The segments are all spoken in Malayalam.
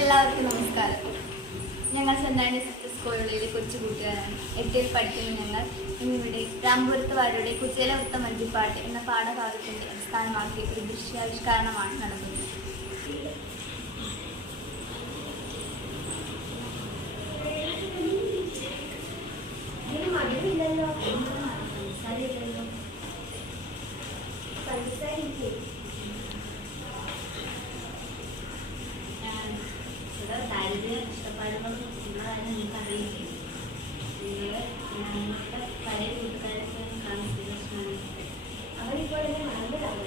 എല്ലാവർക്കും നമസ്കാരം. ഞങ്ങൾ സെന്റ് ആൻഡ്രീസ് സ്കൂളിലെ കൊച്ചു കൂട്ടുകാരാണ്. 8ൽ പഠിക്കുന്ന ഞങ്ങൾ ഇന്നിവിടെ രാംപുരത്ത് വാര്യരുടെ കുചേല വൃത്തം വഞ്ചിപ്പാട്ട് എന്ന പാഠഭാഗത്തിന്റെ അടിസ്ഥാനമാക്കി ഒരു ദൃശ്യാവിഷ്കരണമാണ് നടന്നത്. ദാരിദ്ര്യ ഇഷ്ടപ്പാടുകളും നിങ്ങളാരും നിങ്ങൾക്ക് അറിയിക്കും. ഞങ്ങളുടെ പഴയ കൂട്ടുകാരൊക്കെ കാണിച്ചിട്ടാണ് അവരിപ്പോൾ എന്നെ മറന്നതാണ്.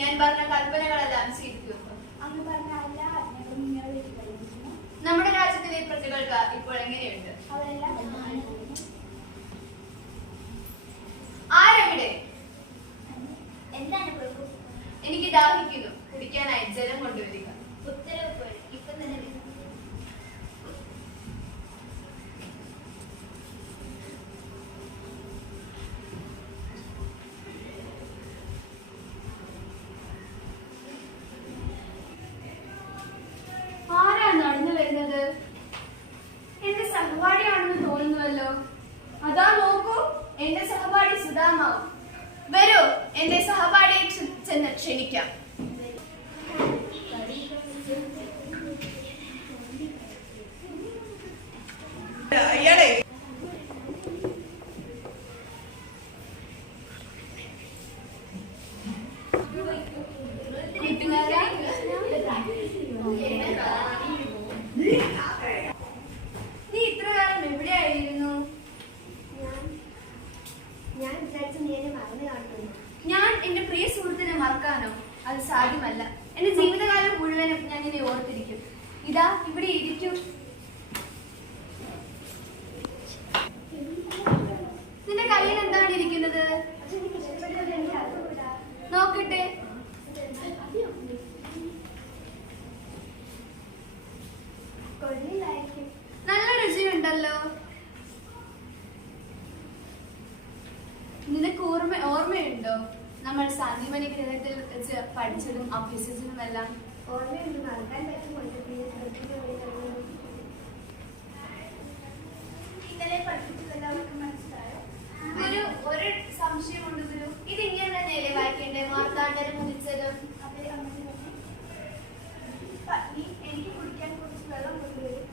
ഞാൻ പറഞ്ഞ കൽപ്പനകളെല്ലാം ചെയ്തു തീർക്കും. അങ്ങ് പറഞ്ഞ എല്ലാ ആജ്ഞകളും നിങ്ങൾ നമ്മുടെ രാജ്യത്തിലെ പ്രജകൾക്ക് ഇപ്പോൾ എങ്ങനെയുണ്ട്? അവരെല്ലാം ആരെവിടെ? എന്താണ്? എനിക്ക് ദാഹിക്കുന്നു. കുടിക്കാനായി ജലം കൊണ്ടുവരിക. ഉത്തരവ് ഇപ്പൊ തന്നെ. നടന്നു വരുന്നത് എന്റെ സഹപാഠിയാണെന്ന് തോന്നുന്നുവല്ലോ. അതാ നോക്കൂ, എന്റെ സഹപാഠി സുധാമാവും. വരൂ, എന്റെ സഹപാഠിയെ ചെന്ന് ക്ഷണിക്കാം. നീ ഇത്ര കാലം എവിടെയായിരുന്നു? ഞാൻ വിചാരിച്ചു നീ എന്നെ മറന്നു കാണുന്നു. ഞാൻ എന്റെ പ്രിയ സുഹൃത്തിനെ മറക്കാനോ? അത് സാധ്യമല്ല. എന്റെ ജീവിതകാലം മുഴുവനും ഞാൻ ഇനി ഓർത്തിരിക്കും. ഇതാ ഇവിടെ ഇരിക്കും. നിന്റെ കയ്യിൽ എന്താണ് ഇരിക്കുന്നത്? നോക്കട്ടെ. നല്ല രുചിയുണ്ടല്ലോ. നിനക്ക് ഓർമ്മയുണ്ടോ നമ്മൾ സാന്ദീപനി ഗ്രഹത്തിൽ വെച്ച് പഠിച്ചതും അഭ്യസിച്ചതുമെല്ലാം? ഓർമ്മയുണ്ട്. മറക്കാൻ പറ്റുമോ? ഇന്നലെ പഠിപ്പിച്ചതെല്ലാവർക്കും മനസ്സിലായോ? ഒരു സംശയമുണ്ട് ഗുരു. ഇതിങ്ങനെ തന്നെയല്ലേ വായിക്കേണ്ടേ? മാർത്താണ്ഡര് മുതിച്ചതും. എനിക്ക് കുടിക്കാൻ കുറച്ച് വെള്ളം കൊണ്ടുവരും.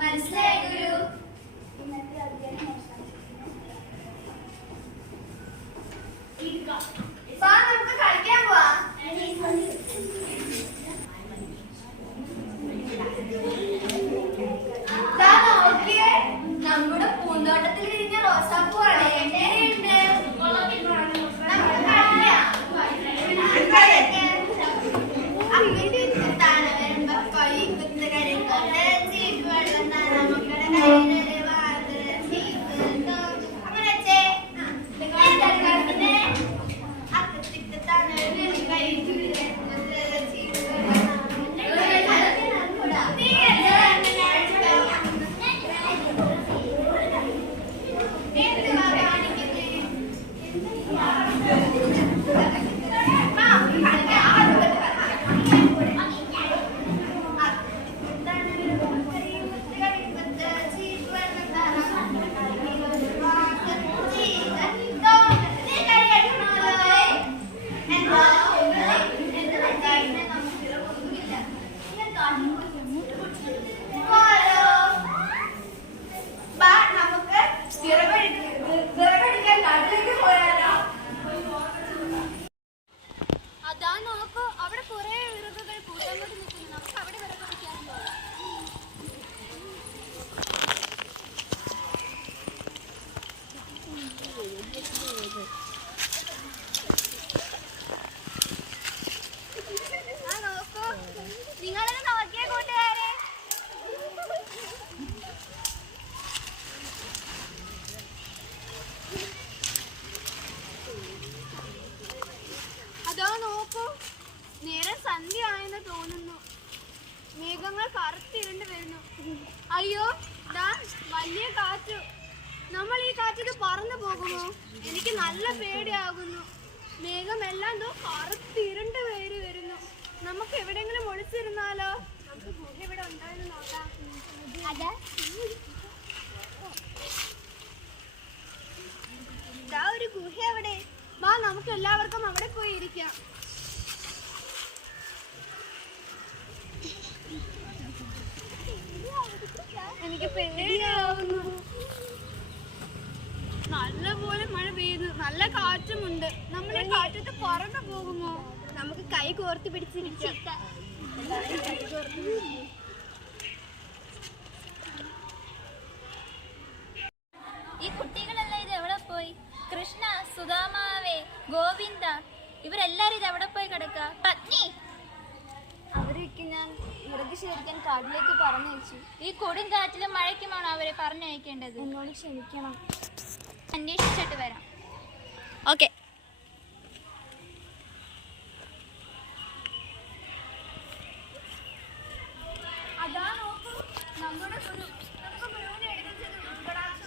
മനസ്സിലായി ഗുരു. ഇന്നത്തെ അധ്യായം അവസാനിച്ചിരിക്കുന്നു. വരുന്നു. അയ്യോ, ദാ വലിയ കാറ്റ്. നമ്മൾ ഈ കാറ്റിന് പറന്നു പോകുമോ? എനിക്ക് നല്ല പേടിയാകുന്നു. മേഘമെല്ലാം കറുത്തിരുണ്ട് പേര് വരുന്നു. നമുക്ക് എവിടെയെങ്കിലും ഒളിച്ചിരുന്നാലോ? നമുക്ക് ഗുഹ ഇവിടെ ഉണ്ടോയെന്ന് നോക്കാം. ഒരു ഗുഹ അവിടെ. വാ, നമുക്ക് എല്ലാവർക്കും അവിടെ പോയി ഇരിക്കാം. എനിക്ക് പേടിയാവുന്നു. നല്ലപോലെ മഴ പെയ്യുന്നു, നല്ല കാറ്റുമുണ്ട്. നമ്മൾ ഈ കാറ്റത്ത് പറന്നു പോകുമോ? നമുക്ക് കൈ കോർത്ത് പിടിച്ചിരിക്കാം. ഈ കുട്ടികളെല്ലാം ഇത് എവിടെ പോയി? കൃഷ്ണ, സുധാമാവേ, ഗോവിന്ദ, ഇവരെല്ലാരും ഇത് എവിടെ പോയി കിടക്കുക? പത്നി, അവരൊക്കെ ഞാൻ മൃഗശേഖരിക്കാൻ കാട്ടിലേക്ക് പറഞ്ഞയച്ചു. ഈ കൊടുങ്കാറ്റിലും മഴയ്ക്കുമാണോ അവരെ പറഞ്ഞയക്കേണ്ടത്? എന്നോട് ക്ഷമിക്കണം. അന്വേഷിച്ചിട്ട് വരാം. ഓക്കെ. അതാ നോക്കൂ, നമ്മുടെ ഗുരു. നമുക്ക് ഗുരുവിനെ എടുക്കുന്നത് ഉൾപ്പെടാത്ത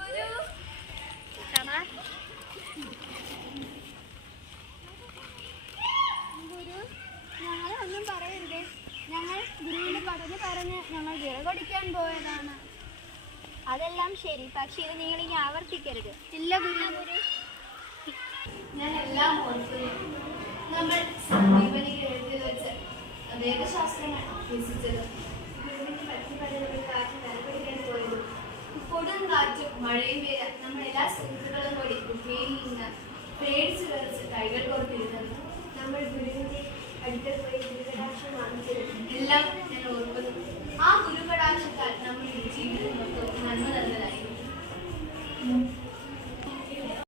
ഗുരു. ഗുരു, ഞങ്ങളെ ഒന്നും പറയരുത്. ഞങ്ങൾ ഗുരുവിനെ പറഞ്ഞ് ഞങ്ങൾ വിറകൊടിക്കാൻ പോയതാണ്. അതെല്ലാം ശരി, പക്ഷേ ഇത് നിങ്ങൾ ഇനി ആവർത്തിക്കരുത്. ഇല്ല ഗുരു. ഞാൻ എല്ലാം ഓർക്കുന്നു. നമ്മൾ സമീപനിൽ വെച്ച് വേദശാസ്ത്രങ്ങൾ അഭ്യസിച്ചത്, ഗുരുവിന്റെ പറ്റിപ്പടലുകൾ കാറ്റ് നിലപിടിക്കാൻ പോയത്, കൊടും കാറ്റും മഴയും പെയ്ത നമ്മൾ എല്ലാ സുഹൃത്തുക്കളും കൂടി ഗുഹയിൽ നിന്ന് പേടിച്ചു വിറച്ച് കൈകൾ കോർത്തിരുന്നത്, നമ്മൾ ഗുരുവിന്റെ അടുക്കൽ പോയി ഗുരുകടാക്ഷം വാങ്ങിച്ചത് എല്ലാം